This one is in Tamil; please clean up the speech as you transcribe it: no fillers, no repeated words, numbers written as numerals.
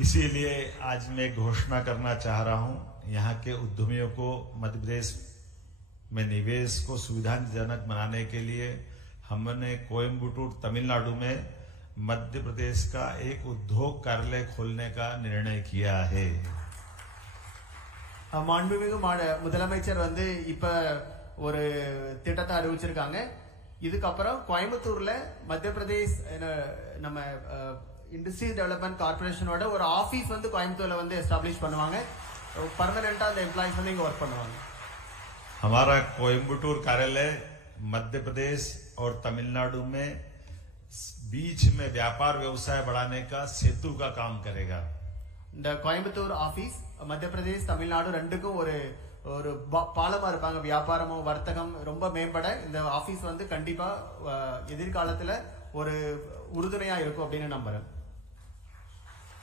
इसीलिए आज मैं घोषणा करना चाह रहा हूं, यहाँ के उद्यमियों को मध्य प्रदेश में निवेश को सुविधाजनक बनाने के लिए हमने कोयम्बटूर तमिलनाडु में मध्य प्रदेश का एक उद्योग कार्यालय खोलने का निर्णय किया है। மாண்புமிகு முதலமைச்சர் வந்து இப்ப ஒரு திட்டத்தை அறிவிச்சிருக்காங்க. இதுக்கப்புறம் கோயம்புத்தூர்ல மத்திய பிரதேஷ் நம்ம இண்டஸ்ட்ரி டெவலப்மெண்ட் கார்பரேஷனோட ஒரு ஆபீஸ் வந்து கோயம்புத்தூர்ல வந்து எஸ்டாப்ளிஷ் பண்ணுவாங்க. परमानेंट அந்த एम्प्लॉइज வந்து இங்க वर्क பண்ணுவாங்க. हमारा कोयम्बटूर कार्यालय मध्य प्रदेश और तमिलनाडु में बीच में व्यापार व्यवसाय बढ़ाने का सेतु का काम करेगा। இந்த கோயம்புத்தூர் ஆபீஸ் மத்திய பிரதேஷ் தமிழ்நாடு ரெண்டுக்கும் ஒரு ஒரு பாலமா இருப்பாங்க. வியாபாரமும் வர்த்தகம் ரொம்ப மேம்பட இந்த ஆபீஸ் வந்து கண்டிப்பா எதிர்காலத்துல ஒரு உறுதுணையா இருக்கும் அப்படின்னு நம்புறேன்.